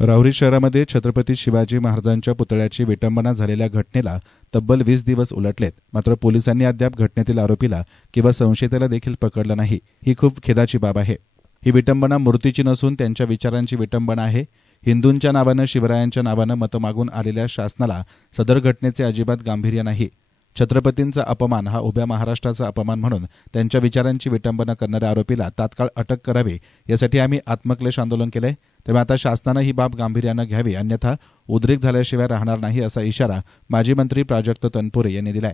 राहुरी शहरामध्ये छत्रपती शिवाजी महाराजांच्या पुतळ्याची विटंबना झालेल्या घटनेला तब्बल वीस दिवस उलटलेत. मात्र पोलिसांनी अद्याप घटनेतील आरोपीला किंवा संशयिताला देखील पकडलं नाही. ही खूप खेदाची बाब आहे. ही विटंबना मूर्तीची नसून त्यांच्या विचारांची विटंबना आहे. हिंदूंच्या नावानं शिवरायांच्या नावानं मतं मागून आलेल्या शासनाला सदर घटनेचे अजिबात गांभीर्य नाही. छत्रपतींचा अपमान हा उभ्या महाराष्ट्राचा अपमान म्हणून त्यांच्या विचारांची विटंबना करणाऱ्या आरोपीला तात्काळ अटक करावी यासाठी आम्ही आत्मक्लेश आंदोलन केलंय. तेव्हा आता शासनानं ही बाब गांभीर्यानं घ्यावी अन्यथा उद्रेक झाल्याशिवाय राहणार नाही असा इशारा माजी मंत्री प्राजक्त तनपुरे यांनी दिलाय.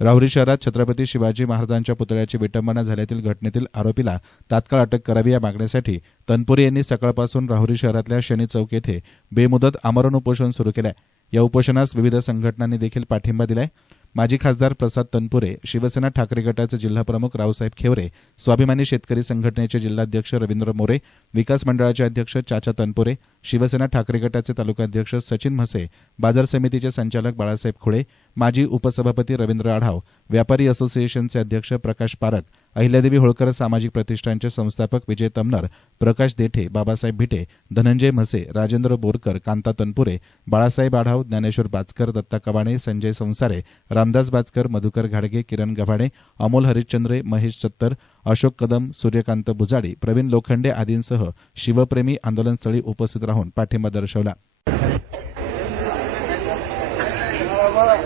राहुरी शहरात छत्रपती शिवाजी महाराजांच्या पुतळ्याची विटंबना झाल्यातील घटनेतील आरोपीला तात्काळ अटक करावी या मागणीसाठी तनपुरे यांनी सकाळपासून राहुरी शहरातल्या शनी चौक येथे बेमुदत आमरण उपोषण सुरू केलंय. या उपोषणास विविध संघटनांनी देखील पाठिंबा दिलाय. माजी खासदार प्रसाद तनपुरे शिवसेना ठाकरे गटाचे जिल्हाप्रमुख रावसाहेब खेवरे स्वाभिमानी शेतकरी संघटनेचे जिल्हाध्यक्ष रवींद्र मोरे विकास मंडळाचे अध्यक्ष चाचा तनपुरे शिवसेना ठाकरे गटाचे तालुकाध्यक्ष सचिन म्हसे बाजार समितीचे संचालक बाळासाहेब खुळे माजी उपसभापती रवींद्र आढाव व्यापारी असोसिएशनचे अध्यक्ष प्रकाश पारख अहिल्यादेवी होळकर सामाजिक प्रतिष्ठानचे संस्थापक विजय तमनर प्रकाश देठे बाबासाहेब भिटे धनंजय म्हसे राजेंद्र बोरकर कांता तनपुरे बाळासाहेब आढाव ज्ञानेश्वर बाचकर दत्ता कवाणे संजय संसारे रामदास बाचकर मधुकर घाडगे किरण गव्हाणे अमोल हरिश्चंद्रे महेश सत्तर अशोक कदम सूर्यकांत बुजाडी प्रवीण लोखंडे आदींसह शिवप्रेमी आंदोलनस्थळी उपस्थित राहून पाठिंबा दर्शवला.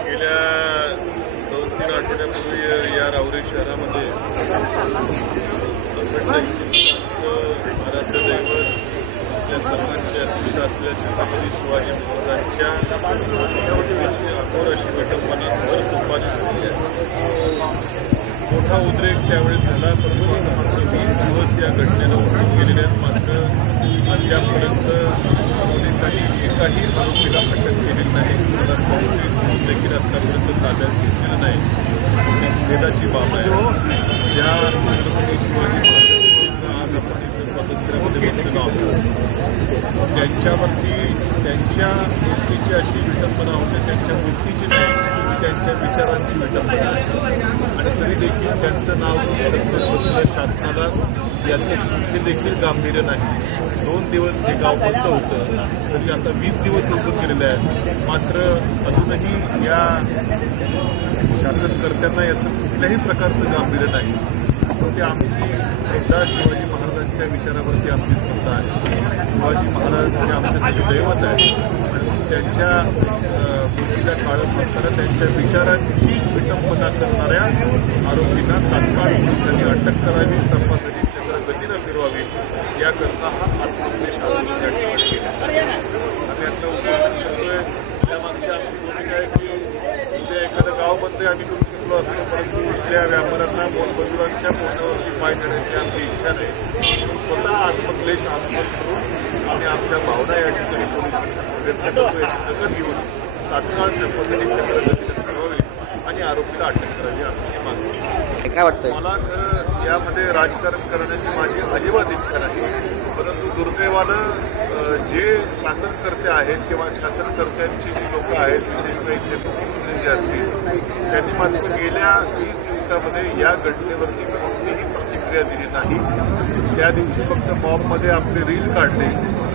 गेल्या दोन तीन आठवड्यापूर्वी या राहुरी शहरामध्ये अखंड दैवत आपल्या सर्वांचे अस्मित असलेल्या छत्रपती शिवाजी महाराजांच्या मूर्तीची अशी विटंबना भर झाली आहे मोठा उद्रेक त्यावेळेस झाला परंतु आता मात्र वीस दिवस या घटनेला उठून गेलेले आहेत मात्र अद्यापर्यंत पोलिसांनी एकाही आरोपीला अटक केलेली नाही. देखील आतापर्यंत ताब्यात घेतलेलं नाही. ही खेदाची बाब आहे. ज्या छत्रपती शिवाजी आज आपण इथं स्वातंत्र्यामध्ये बसलेलो आहोत त्यांच्यावरती त्यांच्या मूर्तीची अशी विटंबना होते त्यांच्या मूर्तीची नाही. त्यांच्या विचारांची विटंबना आहे. आणि तरी देखील त्यांचं नाव छत्रपतीला शासनाला याचं हे देखील गांभीर्य नाही. दोन दिवस हे गाव बंद होतं तरी आता वीस दिवस उलटून गेलेले आहेत. मात्र अजूनही या शासनकर्त्यांना याचं कुठल्याही प्रकारचं गांभीर्य नाही. ते आमची श्रद्धा शिवाजी महाराजांच्या विचारावरती आमची श्रद्धा आहे. शिवाजी महाराज हे आमच्यासाठी दैवत आहे आणि त्यांच्या अ, काढत नसताना त्यांच्या विचारांची विटंबना करणाऱ्या आरोपींना तात्काळ पोलिसांनी अटक करावी तपासाची क्षेत्र गतीनं फिरवावी याकरता हा आत्मक्लेश आंदोलन या ठिकाणी केला. आणि आता उपस्थित करतोय त्यामागची आमची भूमिका आहे की उद्या एका बंद आम्ही करू शकलो असतो परंतु इथल्या व्यापाऱ्यांना मोलमजुरांच्या पोटावरती पाय देण्याची आमची इच्छा नाही स्वतः आत्मक्लेश आंदोलन करून आम्ही आमच्या भावना या ठिकाणी प्रयत्न करतो याची दखल घेऊन तात्काळ तपासाची क्षेत्र गतीनं फिरवावी आणि आरोपीला अटक करावी आमची मागणी. काय वाटतंय मला खरं यामध्ये राजकारण करण्याची माझी अजिबात इच्छा नाही परंतु दुर्दैवानं जे शासनकर्ते आहेत किंवा शासनकर्त्यांची जी लोक आहेत विशेषतः इथले मुख्यमंत्री जे असतील त्यांनी मात्र गेल्या वीस दिवसामध्ये या घटनेवरती कोणतीही प्रतिक्रिया दिली नाही. त्या दिवशी फक्त मॉबमध्ये आपले रील काढले.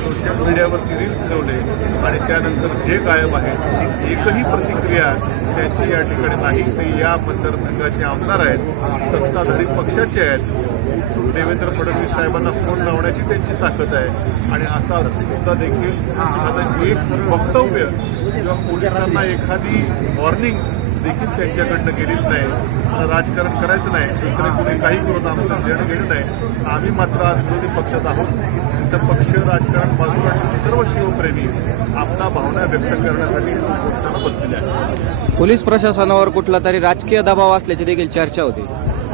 सोशल मीडियावरती रील ठेवले आणि त्यानंतर जे गायब आहेत ती एकही प्रतिक्रिया त्यांची या ठिकाणी नाही. ते या मतदारसंघाचे आमदार आहेत सत्ताधारी पक्षाचे आहेत. देवेंद्र फडणवीस साहेबांना फोन लावण्याची त्यांची ताकद आहे. आणि असं सुद्धा देखील एखादं एक वक्तव्य किंवा पोलिसांना एखादी वॉर्निंग देखील त्यांच्याकडनं गेलेली नाही. राजकारण करायचं नाही. दुसरे कोणी काही करून आमचं देणं घेणं नाही. आम्ही मात्र आज विरोधी पक्षात आहोत. तर पक्ष राजकारण बाजूला सर्व शिवप्रेमी आपला भावना व्यक्त करण्यासाठी बसलेले आहेत. पोलीस प्रशासनावर कुठला तरी राजकीय दबाव असल्याची देखील चर्चा होती.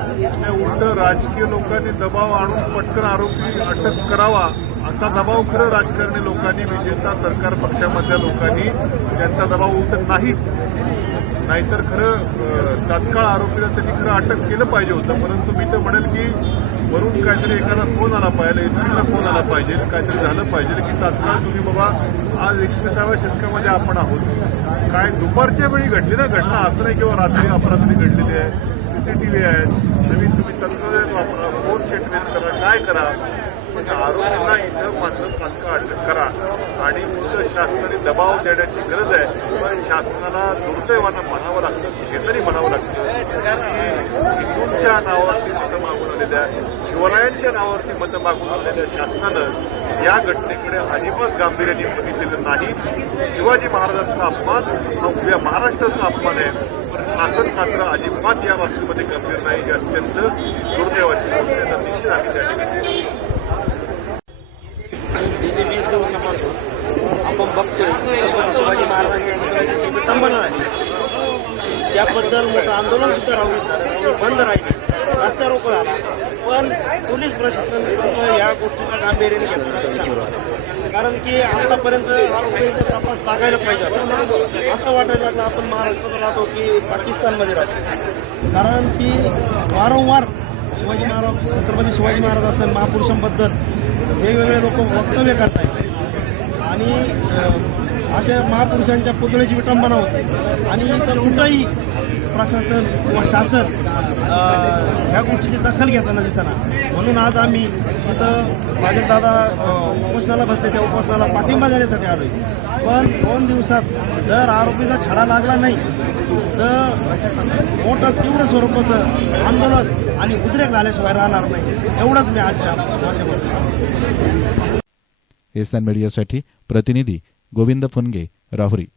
उलट राजकीय लोकांनी दबाव आणून पटकन आरोपी अटक करावा असा दबाव खरं राजकारणी लोकांनी विशेषतः सरकार पक्षामधल्या लोकांनी त्यांचा दबाव उलट नाहीच. नाहीतर खरं तत्काळ तात्काळ आरोपीला त्यांनी खरं अटक केलं पाहिजे होतं. परंतु मी तर म्हणेल की वरून काहीतरी एखादा फोन आला पाहिजे एसपीला फोन आला पाहिजे काहीतरी झालं पाहिजे की तात्काळ तुम्ही बाबा आज एकविसाव्या शतकामध्ये आपण आहोत. काय दुपारच्या वेळी घडली ना घटना? असं नाही किंवा रात्री अपरात्री घडलेली आहे. सीसीटीव्ही आहेत. नवीन तुम्ही तंत्रज्ञान वापरा फोन ट्रेस करा काय करा? म्हणजे पण आरोग्यांना इथं मात्र तात्काळ अटक करा. आणि शासनाने दबाव देण्याची गरज आहे. पण शासनाला दुर्दैवानं म्हणावं लागतं हे तरी म्हणावं लागतं. की हिंदूंच्या नावात मतं शिवरायांच्या नावावरती मतं मागून आलेल्या शासनानं या घटनेकडे अजिबात गांभीर्याने बघितलेलं नाही. शिवाजी महाराजांचा अपमान हा उभ्या महाराष्ट्राचा अपमान आहे. शासन मात्र अजिबात या बाबतीमध्ये गंभीर नाही. ही अत्यंत दुर्दैवाची गोष्ट आहे. निषेध आम्ही त्या ठिकाणी गेली वीस दिवसापासून आपण बघतोय शिवाजी महाराजांच्या विटंबना आहे. त्याबद्दल मोठं आंदोलन सुद्धा राहून बंद राहील. रस्ता रोको झाला पण पोलीस प्रशासन या गोष्टीला गांभीर्याने घेतलं कारण की आतापर्यंत आरोपींचा तपास लागायला पाहिजे. असं वाटायला लागलं आपण महाराष्ट्रात राहतो की पाकिस्तानमध्ये राहतो. कारण की वारंवार शिवाजी महाराज छत्रपती शिवाजी महाराज असेल महापुरुषांबद्दल वेगवेगळे लोक वक्तव्य करतायत. आणि अशा महापुरुषांच्या पुतळ्याची विटंबना होते. आणि इतर कुठंही प्रशासन किंवा शासन ह्या गोष्टीची दखल घेताना दिसना. म्हणून आज आम्ही तिथं माझे दादा उपोषणाला बसले त्या उपोषणाला पाठिंबा देण्यासाठी आलोय. पण दोन दिवसात जर आरोपीचा छडा लागला नाही तर मोठं तीव्र स्वरूपाचं आंदोलन आणि उद्रेक झाल्याशिवाय राहणार नाही. एवढंच मी आज या माध्यमातून एसएन मीडियासाठी प्रतिनिधी गोविंद फुनगे राहुरी.